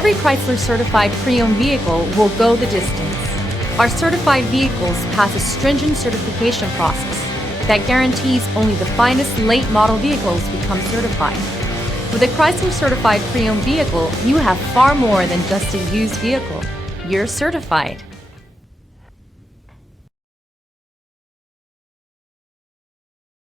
Every Chrysler certified pre-owned vehicle will go the distance. Our certified vehicles pass a stringent certification process that guarantees only the finest late model vehicles become certified. With a Chrysler certified pre-owned vehicle, you have far more than just a used vehicle. You're certified.